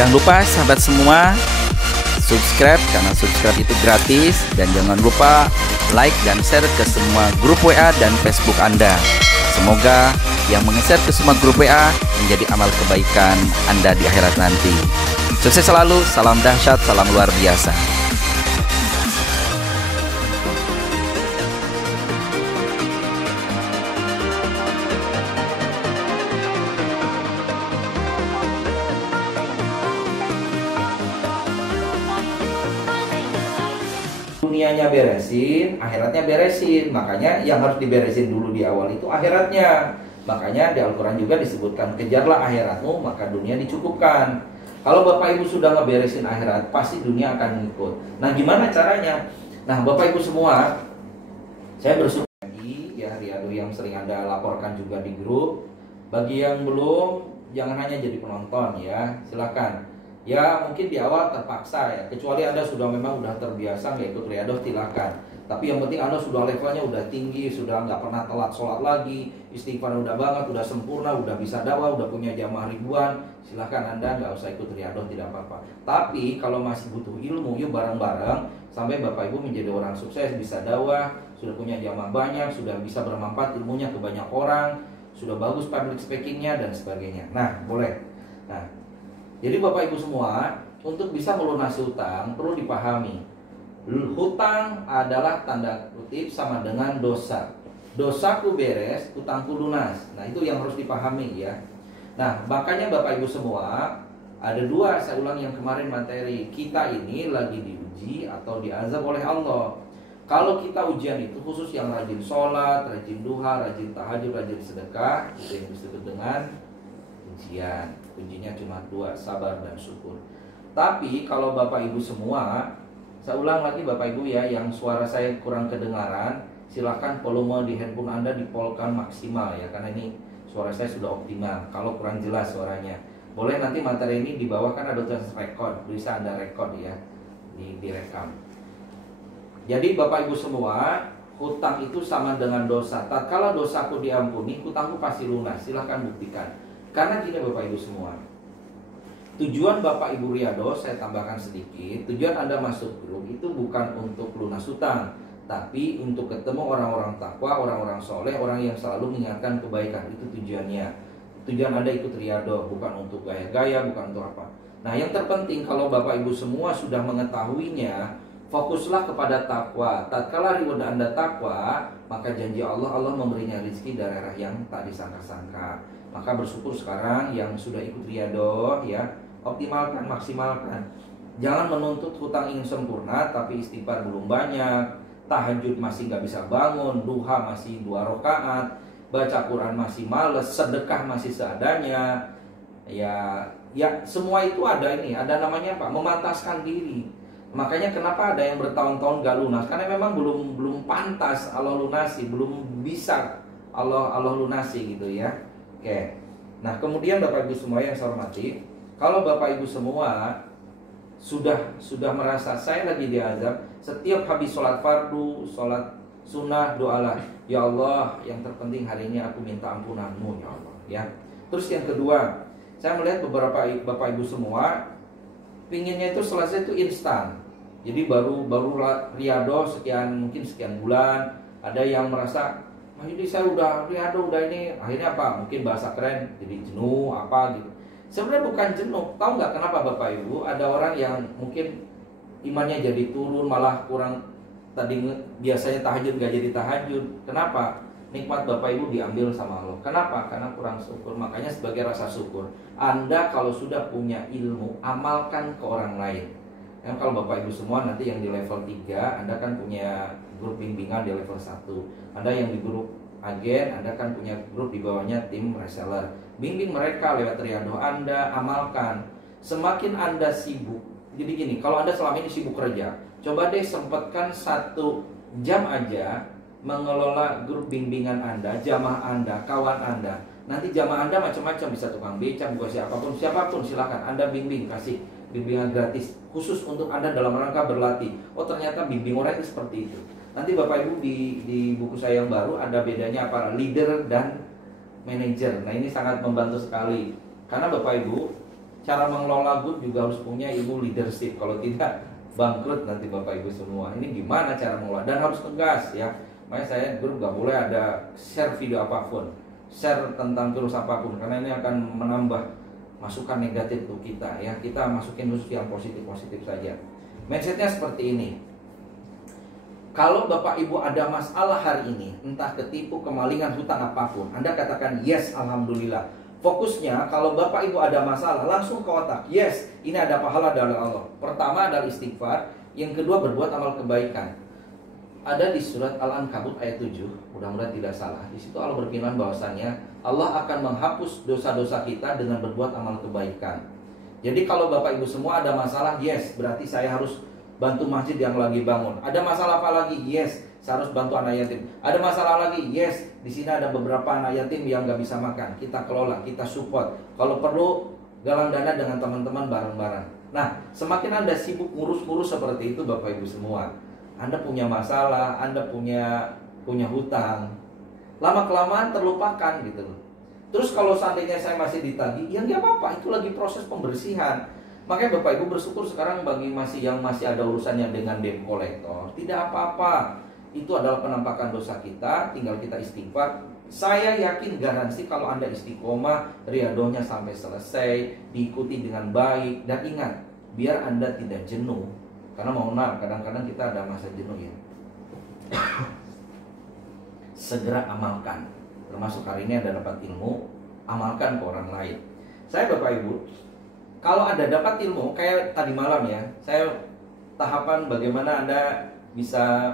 Jangan lupa sahabat semua, subscribe karena subscribe itu gratis. Dan jangan lupa like dan share ke semua grup WA dan Facebook Anda. Semoga yang menge-share ke semua grup WA menjadi amal kebaikan Anda di akhirat nanti. Sukses selalu, salam dahsyat, salam luar biasa. Dunianya beresin, akhiratnya beresin. Makanya yang harus diberesin dulu di awal itu akhiratnya. Makanya di Al-Quran juga disebutkan, kejarlah akhiratmu maka dunia dicukupkan. Kalau Bapak Ibu sudah ngeberesin akhirat, pasti dunia akan ngikut. Nah, gimana caranya? Nah, Bapak Ibu semua, saya bersyukur lagi ya, Riyado yang sering Anda laporkan juga di grup. Bagi yang belum, jangan hanya jadi penonton ya, silakan. Ya mungkin di awal terpaksa ya, kecuali Anda sudah memang udah terbiasa nggak ikut Riyado, silakan. Tapi yang penting Anda sudah levelnya udah tinggi, sudah nggak pernah telat sholat lagi, istighfar udah banget, udah sempurna, udah bisa dakwah, udah punya jamaah ribuan, silakan Anda nggak usah ikut Riyado, tidak apa-apa. Tapi kalau masih butuh ilmu, yuk bareng-bareng sampai Bapak Ibu menjadi orang sukses, bisa dakwah, sudah punya jamaah banyak, sudah bisa bermanfaat ilmunya ke banyak orang, sudah bagus public speakingnya dan sebagainya. Nah, boleh. Nah, jadi Bapak Ibu semua, untuk bisa melunasi hutang perlu dipahami, hutang adalah tanda kutip sama dengan dosa. Dosaku beres, hutangku lunas. Nah, itu yang harus dipahami ya. Nah, makanya Bapak Ibu semua, ada dua, saya ulang yang kemarin materi, kita ini lagi diuji atau diazab oleh Allah. Kalau kita ujian itu khusus yang rajin sholat, rajin duha, rajin tahajud, rajin sedekah, itu yang disebut dengan ujian. Kuncinya cuma dua, sabar dan syukur. Tapi kalau Bapak Ibu semua, saya ulang lagi Bapak Ibu ya, yang suara saya kurang kedengaran, silahkan volume di handphone Anda dipolkan maksimal ya, karena ini suara saya sudah optimal. Kalau kurang jelas suaranya, boleh nanti materi ini di bawah kan ada tulisan record, bisa Anda record ya, direkam. Jadi Bapak Ibu semua, hutang itu sama dengan dosa. Tatkala dosaku diampuni, hutangku pasti lunas. Silahkan buktikan. Karena gini Bapak Ibu semua, tujuan Bapak Ibu Riyado, saya tambahkan sedikit, tujuan Anda masuk grup itu bukan untuk lunas hutang, tapi untuk ketemu orang-orang takwa, orang-orang soleh, orang yang selalu mengingatkan kebaikan. Itu tujuannya. Tujuan Anda ikut Riyado bukan untuk gaya-gaya, bukan untuk apa. Nah, yang terpenting kalau Bapak Ibu semua sudah mengetahuinya, fokuslah kepada takwa. Tatkala riwayat Anda takwa, maka janji Allah memberinya rezeki dari arah yang tak disangka-sangka. Maka bersyukur sekarang yang sudah ikut Riyado ya, optimalkan, maksimalkan. Jangan menuntut hutang ingin sempurna tapi istighfar belum banyak, tahajud masih nggak bisa bangun, duha masih 2 rakaat, baca Quran masih males, sedekah masih seadanya. Ya semua itu ada namanya apa? Memantaskan diri. Makanya kenapa ada yang bertahun-tahun gak lunas? Karena memang belum pantas Allah lunasi, belum bisa Allah lunasi gitu ya. Oke. Nah, kemudian Bapak Ibu semua yang saya hormati, kalau Bapak Ibu semua sudah merasa saya lagi diazab, setiap habis sholat fardu, sholat sunnah, doalah, ya Allah, yang terpenting hari ini aku minta ampunanmu ya Allah ya. Terus yang kedua, saya melihat beberapa Bapak Ibu semua pinginnya itu selesai itu instan. Jadi baru Riyado sekian bulan, ada yang merasa ini saya udah Riyado, udah ini, akhirnya apa? Mungkin bahasa keren, jadi jenuh apa gitu. Sebenarnya bukan jenuh. Tahu nggak kenapa Bapak Ibu? Ada orang yang mungkin imannya jadi turun, malah kurang. Tadi biasanya tahajud nggak jadi tahajud. Kenapa? Nikmat Bapak Ibu diambil sama Allah. Kenapa? Karena kurang syukur. Makanya sebagai rasa syukur, Anda kalau sudah punya ilmu, amalkan ke orang lain. Yang kalau Bapak Ibu semua nanti yang di level 3, Anda kan punya grup bimbingan di level 1. Anda yang di grup agen, Anda kan punya grup di bawahnya tim reseller. Bimbing mereka lewat Riyado Anda, amalkan. Semakin Anda sibuk, jadi gini, kalau Anda selama ini sibuk kerja, coba deh sempatkan 1 jam aja mengelola grup bimbingan Anda, jamaah Anda, kawan Anda. Nanti jamaah Anda macam-macam, bisa tukang becak, bukan siapapun silakan Anda bimbing, kasih bimbingan gratis khusus untuk Anda dalam rangka berlatih. Oh, ternyata bimbing orang itu seperti itu. Nanti Bapak Ibu di buku saya yang baru ada bedanya apa? Leader dan manager. Nah, ini sangat membantu sekali. Karena Bapak Ibu, cara mengelola grup juga harus punya ilmu leadership. Kalau tidak, bangkrut nanti Bapak Ibu semua. Ini gimana cara mengelola, dan harus tegas ya. Makanya saya grup nggak boleh ada share video apapun, share tentang virus apapun, karena ini akan menambah masukan negatif untuk kita ya. Kita masukin khusus yang positif-positif saja. Mindsetnya seperti ini. Kalau Bapak Ibu ada masalah hari ini, entah ketipu, kemalingan, hutang apapun, Anda katakan yes, alhamdulillah. Fokusnya kalau Bapak Ibu ada masalah, langsung ke otak, yes, ini ada pahala dari Allah. Pertama adalah istighfar, yang kedua berbuat amal kebaikan. Ada di surat Al-Ankabut ayat 7, mudah-mudahan tidak salah. Di situ Allah berfirman bahwasannya Allah akan menghapus dosa-dosa kita dengan berbuat amal kebaikan. Jadi kalau Bapak Ibu semua ada masalah, yes, berarti saya harus bantu masjid yang lagi bangun. Ada masalah apa lagi? Yes, saya harus bantu anak yatim. Ada masalah lagi? Yes, di sini ada beberapa anak yatim yang nggak bisa makan. Kita kelola, kita support. Kalau perlu galang dana dengan teman-teman bareng-bareng. Nah, semakin Anda sibuk ngurus-ngurus seperti itu Bapak Ibu semua, Anda punya masalah, Anda punya hutang, lama-kelamaan terlupakan gitu loh. Terus kalau seandainya saya masih ditagih, ya nggak apa-apa, itu lagi proses pembersihan. Makanya Bapak Ibu bersyukur sekarang bagi yang masih ada urusannya dengan debt collector, tidak apa-apa. Itu adalah penampakan dosa kita, tinggal kita istighfar. Saya yakin garansi kalau Anda istiqomah, riadohnya sampai selesai, diikuti dengan baik. Dan ingat, biar Anda tidak jenuh, karena mohon maaf, kadang-kadang kita ada masa jenuh ya. Segera amalkan. Termasuk hari ini Anda dapat ilmu, amalkan ke orang lain. Saya Bapak Ibu, kalau Anda dapat ilmu, kayak tadi malam ya, saya tahapan bagaimana Anda bisa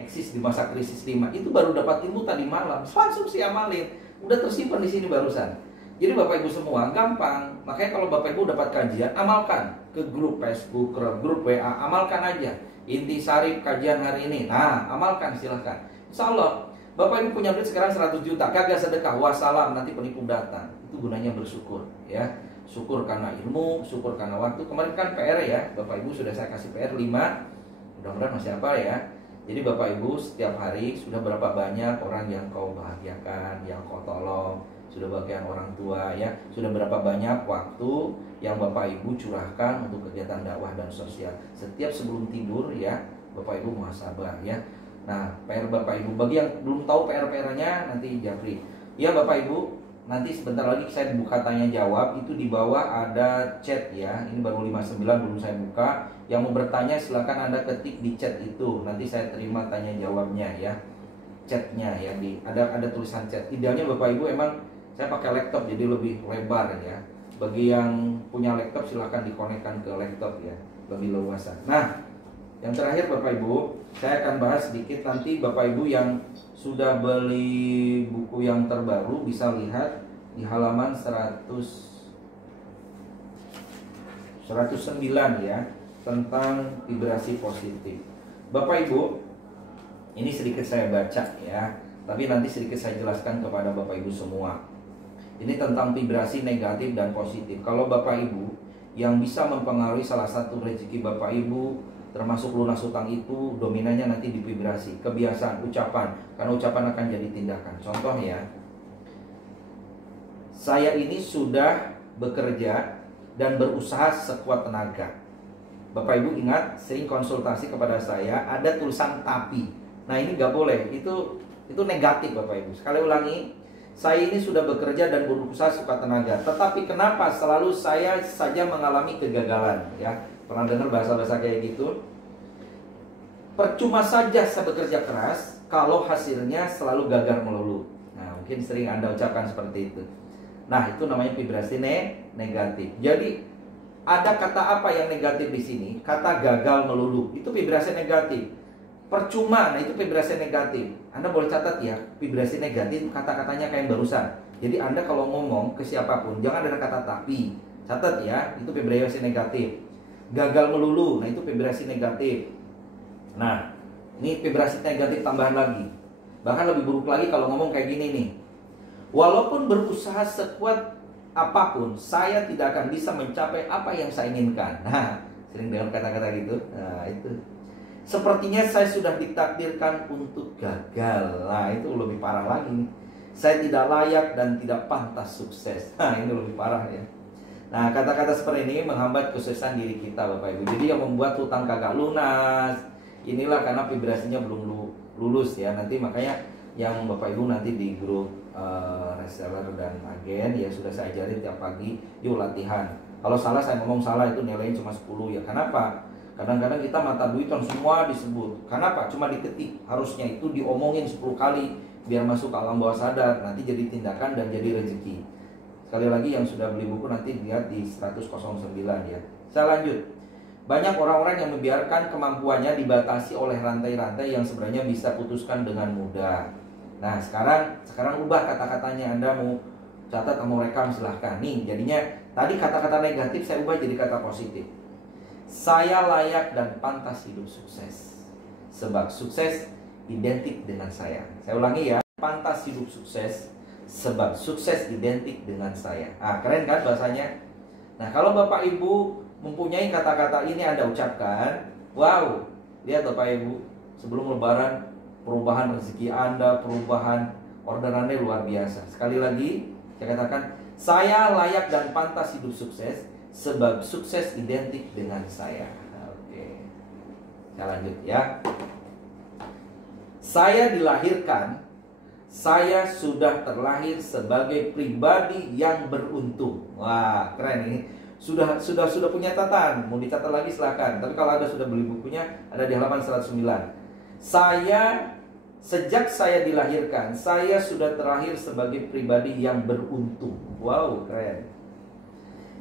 eksis di masa krisis 5, itu baru dapat ilmu tadi malam, langsung sih amalin, udah tersimpan di sini barusan. Jadi Bapak Ibu semua gampang. Makanya kalau Bapak Ibu dapat kajian, amalkan ke grup Facebook, ke grup WA, amalkan aja. Intisari kajian hari ini, nah amalkan silahkan. Insya Allah Bapak Ibu punya duit sekarang 100 juta, kagak sedekah, wassalam, nanti penipu datang. Itu gunanya bersyukur ya. Syukur karena ilmu, syukur karena waktu. Kemarin kan PR ya, Bapak Ibu sudah saya kasih PR 5, mudah-mudahan masih apa ya. Jadi Bapak Ibu setiap hari sudah berapa banyak orang yang kau bahagiakan, yang kau tolong, sudah bagian orang tua ya, sudah berapa banyak waktu yang Bapak Ibu curahkan untuk kegiatan dakwah dan sosial. Setiap sebelum tidur ya, Bapak Ibu muhasabah ya. Nah, PR Bapak Ibu, bagi yang belum tahu PR-nya nanti Jafri. Ya Bapak Ibu, nanti sebentar lagi saya buka tanya jawab, itu di bawah ada chat ya. Ini baru 59 belum saya buka. Yang mau bertanya silakan Anda ketik di chat itu. Nanti saya terima tanya jawabnya ya. Chatnya ya, ada tulisan chat. Idealnya Bapak Ibu emang saya pakai laptop jadi lebih lebar ya. Bagi yang punya laptop silakan dikonekkan ke laptop ya, lebih leluasa. Nah, yang terakhir Bapak Ibu, saya akan bahas sedikit nanti. Bapak Ibu yang sudah beli buku yang terbaru bisa lihat di halaman 109 ya, tentang vibrasi positif. Bapak Ibu, ini sedikit saya baca ya, tapi nanti sedikit saya jelaskan kepada Bapak Ibu semua. Ini tentang vibrasi negatif dan positif. Kalau Bapak Ibu yang bisa mempengaruhi salah satu rezeki Bapak Ibu, termasuk lunas hutang, itu dominannya nanti di vibrasi, kebiasaan, ucapan. Karena ucapan akan jadi tindakan. Contoh ya, saya ini sudah bekerja dan berusaha sekuat tenaga. Bapak Ibu ingat, sering konsultasi kepada saya, ada tulisan tapi. Nah ini nggak boleh, itu negatif Bapak Ibu. Sekali ulangi, saya ini sudah bekerja dan berusaha sekuat tenaga, tetapi kenapa selalu saya saja mengalami kegagalan ya? Pernah dengar bahasa-bahasa kayak gitu? Percuma saja saya bekerja keras kalau hasilnya selalu gagal melulu. Nah mungkin sering Anda ucapkan seperti itu. Nah itu namanya vibrasi negatif. Jadi ada kata apa yang negatif di sini? Kata gagal melulu. Itu vibrasi negatif. Percuma, nah itu vibrasi negatif. Anda boleh catat ya, vibrasi negatif kata-katanya kayak yang barusan. Jadi Anda kalau ngomong ke siapapun jangan ada kata tapi. Catat ya, itu vibrasi negatif. Gagal melulu, nah itu vibrasi negatif. Nah, ini vibrasi negatif tambahan lagi. Bahkan lebih buruk lagi kalau ngomong kayak gini nih. Walaupun berusaha sekuat apapun, saya tidak akan bisa mencapai apa yang saya inginkan. Nah, sering dengar kata-kata gitu. Nah, itu. Sepertinya saya sudah ditakdirkan untuk gagal. Nah, itu lebih parah lagi. Saya tidak layak dan tidak pantas sukses. Nah, ini lebih parah ya. Nah, kata-kata seperti ini menghambat kesuksesan diri kita, Bapak Ibu. Jadi yang membuat hutang kagak lunas, inilah karena vibrasinya belum lulus ya. Nanti makanya yang Bapak Ibu nanti di grup reseller dan agen ya sudah saya ajarin tiap pagi, yuk latihan. Kalau salah saya ngomong salah itu nilainya cuma 10 ya. Kenapa? Kadang-kadang kita mata duitan semua disebut. Kenapa? Cuma diketik. Harusnya itu diomongin 10 kali biar masuk ke alam bawah sadar, nanti jadi tindakan dan jadi rezeki. Sekali lagi yang sudah beli buku nanti lihat di 109 ya. Saya lanjut. Banyak orang-orang yang membiarkan kemampuannya dibatasi oleh rantai-rantai yang sebenarnya bisa putuskan dengan mudah. Nah, sekarang ubah kata-katanya. Anda mau catat atau mau rekam silahkan. Nih, jadinya tadi kata-kata negatif saya ubah jadi kata positif. Saya layak dan pantas hidup sukses. Sebab sukses identik dengan saya. Saya ulangi ya. Pantas hidup sukses. Sebab sukses identik dengan saya. Ah, keren kan bahasanya? Nah, kalau Bapak Ibu mempunyai kata-kata ini Anda ucapkan, wow, lihat Bapak Ibu, sebelum lebaran perubahan rezeki Anda, perubahan orderannya luar biasa. Sekali lagi, saya katakan, saya layak dan pantas hidup sukses, sebab sukses identik dengan saya. Oke, saya lanjut ya. Saya dilahirkan, saya sudah terlahir sebagai pribadi yang beruntung. Wah, keren ini. Sudah punya catatan. Mau dicatat lagi silakan. Tapi kalau Anda sudah beli bukunya, ada di halaman 109. Sejak saya dilahirkan, saya sudah terlahir sebagai pribadi yang beruntung. Wow, keren.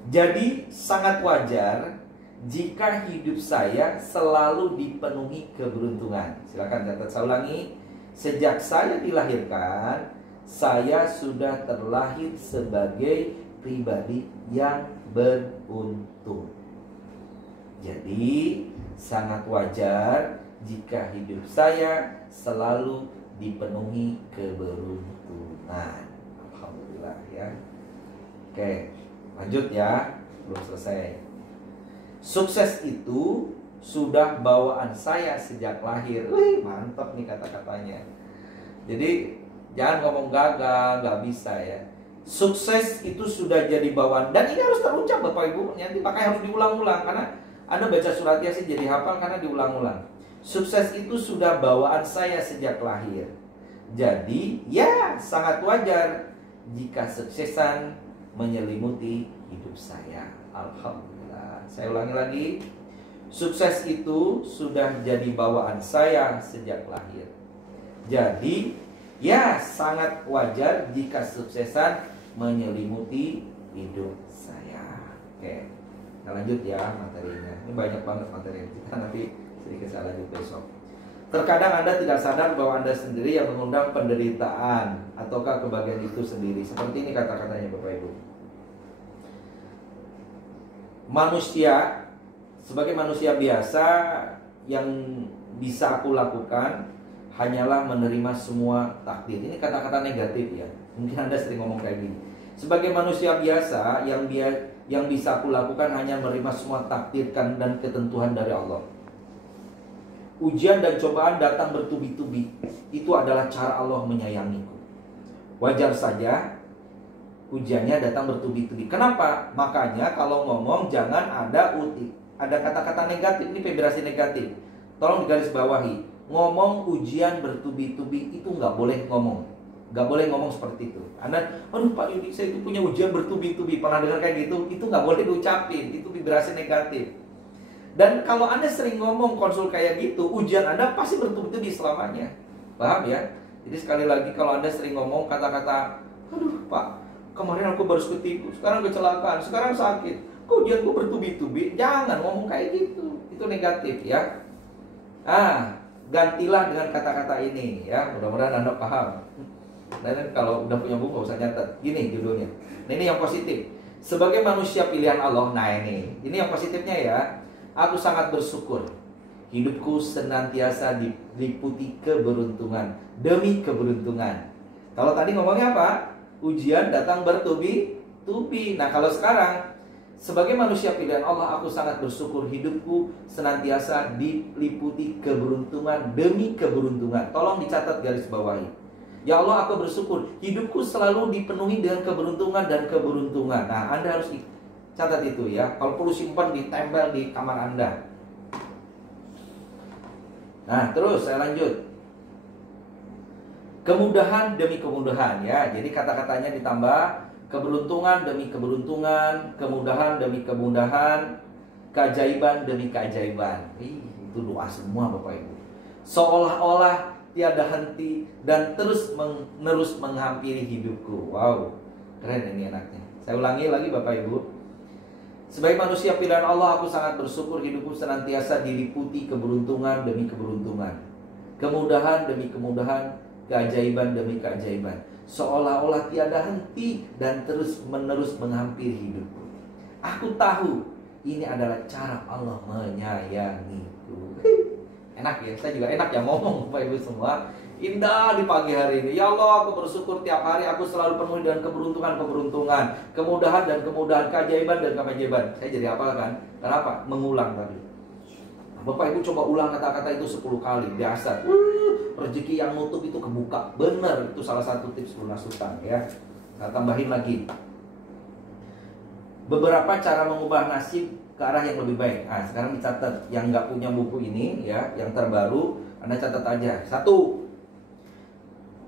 Jadi sangat wajar jika hidup saya selalu dipenuhi keberuntungan. Silakan catat, saya ulangi. Sejak saya dilahirkan, saya sudah terlahir sebagai pribadi yang beruntung. Jadi sangat wajar jika hidup saya selalu dipenuhi keberuntungan. Alhamdulillah ya. Oke, lanjut ya. Belum selesai. Sukses itu sudah bawaan saya sejak lahir. Wih, mantap nih kata-katanya. Jadi jangan ngomong gagal, nggak bisa ya. Sukses itu sudah jadi bawaan. Dan ini harus terucap Bapak Ibu. Nanti pakai harus diulang-ulang. Karena Anda baca surat Yasin jadi hafal karena diulang-ulang. Sukses itu sudah bawaan saya sejak lahir. Jadi ya sangat wajar jika suksesan menyelimuti hidup saya. Alhamdulillah. Saya ulangi lagi. Sukses itu sudah jadi bawaan saya sejak lahir. Jadi ya sangat wajar jika suksesan menyelimuti hidup saya. Oke, kita lanjut ya materinya. Ini banyak banget materi kita, nanti sedikit saya lanjut besok. Terkadang Anda tidak sadar bahwa Anda sendiri yang mengundang penderitaan ataukah kebahagiaan itu sendiri. Seperti ini kata-katanya Bapak Ibu. Manusia, sebagai manusia biasa, yang bisa aku lakukan hanyalah menerima semua takdir. Ini kata-kata negatif ya. Mungkin Anda sering ngomong kayak gini. Sebagai manusia biasa, yang bisa aku lakukan hanya menerima semua takdir dan ketentuan dari Allah. Ujian dan cobaan datang bertubi-tubi. Itu adalah cara Allah menyayangiku. Wajar saja ujiannya datang bertubi-tubi. Kenapa? Makanya kalau ngomong jangan ada kata-kata negatif. Ini vibrasi negatif. Tolong digarisbawahi. Ngomong ujian bertubi-tubi itu nggak boleh ngomong. Nggak boleh ngomong seperti itu. Anda, aduh Pak Yudi, saya itu punya ujian bertubi-tubi. Pernah dengar kayak gitu? Itu nggak boleh diucapin. Itu vibrasi negatif. Dan kalau Anda sering ngomong konsul kayak gitu, ujian Anda pasti bertubi-tubi selamanya. Paham ya? Jadi sekali lagi kalau Anda sering ngomong kata-kata, aduh Pak, kemarin aku baru ketipu, sekarang kecelakaan, sekarang sakit, kok ujianku bertubi-tubi? Jangan ngomong kayak gitu. Itu negatif ya. Gantilah dengan kata-kata ini ya. Mudah-mudahan Anda paham. Dan kalau udah punya buku nggak usah nyatet. Gini judulnya. Nah, ini yang positif. Sebagai manusia pilihan Allah. Nah ini yang positifnya ya. Aku sangat bersyukur. Hidupku senantiasa diliputi keberuntungan demi keberuntungan. Kalau tadi ngomongnya apa? Ujian datang bertubi-tubi. Nah kalau sekarang, sebagai manusia pilihan Allah, aku sangat bersyukur hidupku senantiasa diliputi keberuntungan demi keberuntungan. Tolong dicatat garis bawahi. Ya Allah, aku bersyukur hidupku selalu dipenuhi dengan keberuntungan dan keberuntungan. Nah, Anda harus Catat itu ya. Kalau perlu simpan, ditempel di kamar Anda. Nah, terus saya lanjut. Kemudahan demi kemudahan ya. Jadi kata-katanya ditambah, keberuntungan demi keberuntungan, kemudahan demi kemudahan, keajaiban demi keajaiban. Itu doa semua Bapak Ibu. Seolah-olah tiada henti dan terus menerus menghampiri hidupku. Wow, keren ini enaknya. Saya ulangi lagi Bapak Ibu. Sebagai manusia pilihan Allah, aku sangat bersyukur hidupku senantiasa diliputi keberuntungan demi keberuntungan, kemudahan demi kemudahan, keajaiban demi keajaiban. Seolah-olah tiada henti dan terus menerus menghampiri hidupku. Aku tahu ini adalah cara Allah menyayangiku. Enak ya, saya juga enak ya ngomong Bapak Ibu semua. Indah di pagi hari ini. Ya Allah, aku bersyukur tiap hari aku selalu penuh dengan keberuntungan-keberuntungan, kemudahan dan kemudahan, keajaiban dan keajaiban. Saya jadi hafal kan? Kenapa? Mengulang tadi. Bapak Ibu coba ulang kata-kata itu 10 kali. Biasa. Rezeki yang nutup itu kebuka. Benar, itu salah satu tips lunas hutang ya. Nah, tambahin lagi. Beberapa cara mengubah nasib ke arah yang lebih baik. Nah, sekarang dicatat. Yang nggak punya buku ini ya, yang terbaru, Anda catat aja. 1.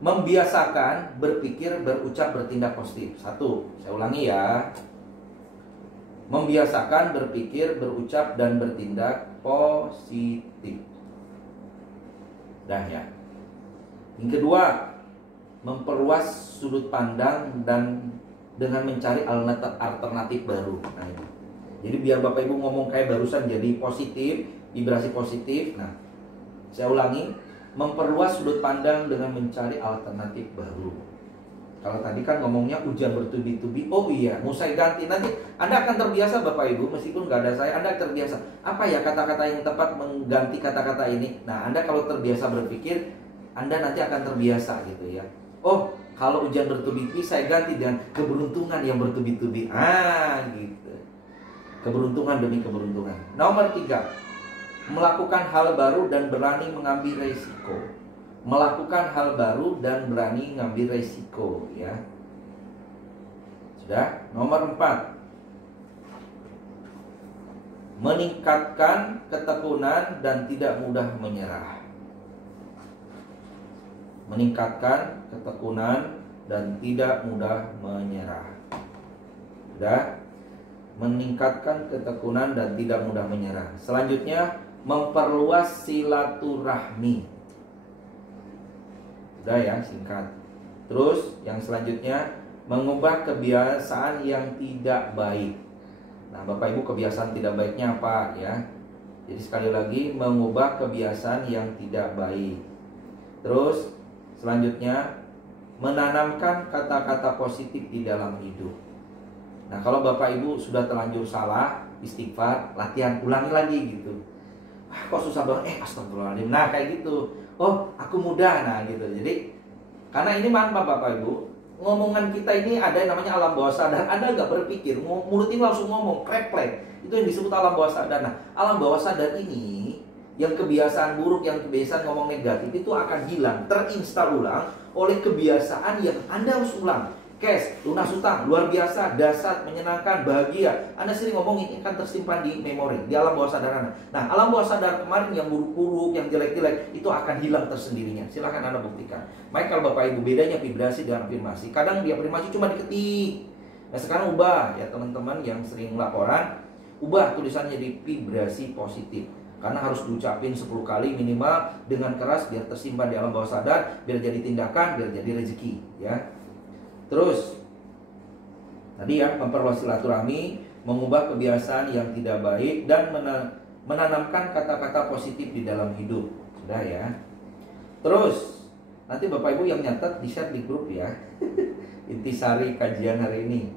Membiasakan berpikir, berucap, bertindak positif. 1. Saya ulangi ya. Membiasakan berpikir, berucap, dan bertindak positif. Dah ya. Yang kedua, memperluas sudut pandang dan dengan mencari alternatif baru. Nah, ini. Jadi biar Bapak Ibu ngomong kayak barusan jadi positif, vibrasi positif. Nah, saya ulangi. Memperluas sudut pandang dengan mencari alternatif baru. Kalau tadi kan ngomongnya hujan bertubi-tubi. Oh iya, mau saya ganti. Nanti Anda akan terbiasa Bapak Ibu. Meskipun nggak ada saya, Anda terbiasa. Apa ya kata-kata yang tepat mengganti kata-kata ini? Nah, Anda kalau terbiasa berpikir, Anda nanti akan terbiasa gitu ya. Oh, kalau hujan bertubi-tubi, saya ganti dengan keberuntungan yang bertubi-tubi. Gitu. Keberuntungan demi keberuntungan. Nomor 3. Melakukan hal baru dan berani mengambil resiko. Melakukan hal baru dan berani mengambil resiko ya. Sudah. Nomor 4. Meningkatkan ketekunan dan tidak mudah menyerah. Meningkatkan ketekunan dan tidak mudah menyerah. Sudah. Meningkatkan ketekunan dan tidak mudah menyerah. Selanjutnya, memperluas silaturahmi. Sudah ya, singkat. Terus yang selanjutnya, mengubah kebiasaan yang tidak baik. Nah, Bapak Ibu, kebiasaan tidak baiknya apa ya? Jadi sekali lagi, mengubah kebiasaan yang tidak baik. Terus selanjutnya, menanamkan kata-kata positif di dalam hidup. Nah, kalau Bapak Ibu sudah terlanjur salah, istighfar, latihan, ulangi lagi gitu. Wah, kok susah banget? Astagfirullahaladzim. Nah, kayak gitu. Oh, aku mudah. Nah, gitu. Jadi, karena ini mantap Bapak Ibu, ngomongan kita ini ada yang namanya alam bawah sadar. Anda nggak berpikir, mulut ini langsung ngomong, kreplek. Itu yang disebut alam bawah sadar. Nah, alam bawah sadar ini, yang kebiasaan buruk, yang kebiasaan ngomong negatif, itu akan hilang, terinstal ulang oleh kebiasaan yang Anda harus ulang. Cash, lunas hutang, luar biasa, dahsyat, menyenangkan, bahagia. Anda sering ngomong ini akan tersimpan di memori, di alam bawah sadar Anda. Nah, alam bawah sadar kemarin yang buruk-buruk, yang jelek-jelek, itu akan hilang tersendirinya. Silahkan Anda buktikan. Baik, kalau Bapak Ibu, bedanya vibrasi dengan afirmasi. Kadang dia afirmasi cuma diketik. Nah, sekarang ubah ya teman-teman yang sering laporan, ubah tulisannya jadi vibrasi positif. Karena harus diucapin 10 kali minimal dengan keras biar tersimpan di alam bawah sadar, biar jadi tindakan, biar jadi rezeki ya. Terus tadi ya, memperluas silaturahmi, mengubah kebiasaan yang tidak baik, dan menanamkan kata-kata positif di dalam hidup. Sudah ya. Terus nanti Bapak Ibu yang nyatet di-share di grup ya. Intisari kajian hari ini.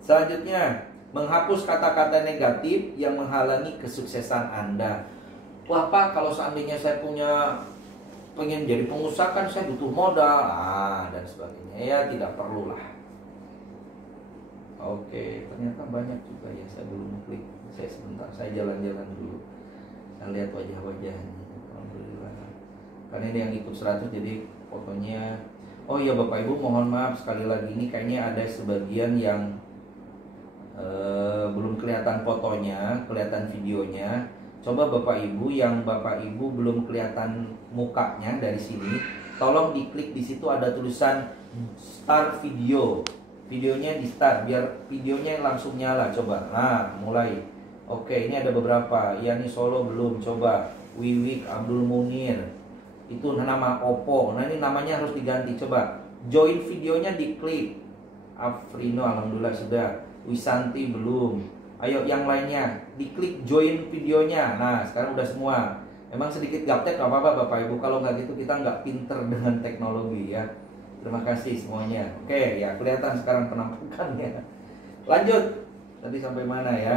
Selanjutnya, menghapus kata-kata negatif yang menghalangi kesuksesan Anda. Wah Pak, kalau seandainya saya pengen jadi pengusaha kan saya butuh modal, dan sebagainya. Ya tidak perlulah. Oke, ternyata banyak juga ya. Saya belum klik. Saya sebentar, saya jalan-jalan dulu. Saya lihat wajah-wajahnya. Alhamdulillah. Karena ini yang ikut 100 jadi fotonya. Oh iya Bapak Ibu, mohon maaf sekali lagi, ini kayaknya ada sebagian yang belum kelihatan fotonya, kelihatan videonya. Coba Bapak Ibu yang Bapak Ibu belum kelihatan mukanya dari sini, tolong diklik di situ ada tulisan start video. Videonya di start biar videonya langsung nyala. Coba. Nah, mulai. Oke, ini ada beberapa. Yani Solo belum. Coba. Wiwik Abdul Munir. Itu nama Oppo. Nah, ini namanya harus diganti. Coba. Join videonya diklik. Afrino alhamdulillah sudah. Wisanti belum. Ayo yang lainnya diklik join videonya. Nah sekarang udah semua. Memang sedikit gaptek gak apa-apa Bapak Ibu. Kalau nggak gitu kita nggak pinter dengan teknologi ya. Terima kasih semuanya. Oke ya kelihatan sekarang penampakannya. Lanjut. Tadi sampai mana ya?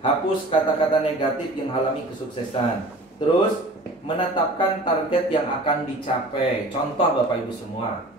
Hapus kata-kata negatif yang halangi kesuksesan. Terus menetapkan target yang akan dicapai. Contoh Bapak Ibu semua.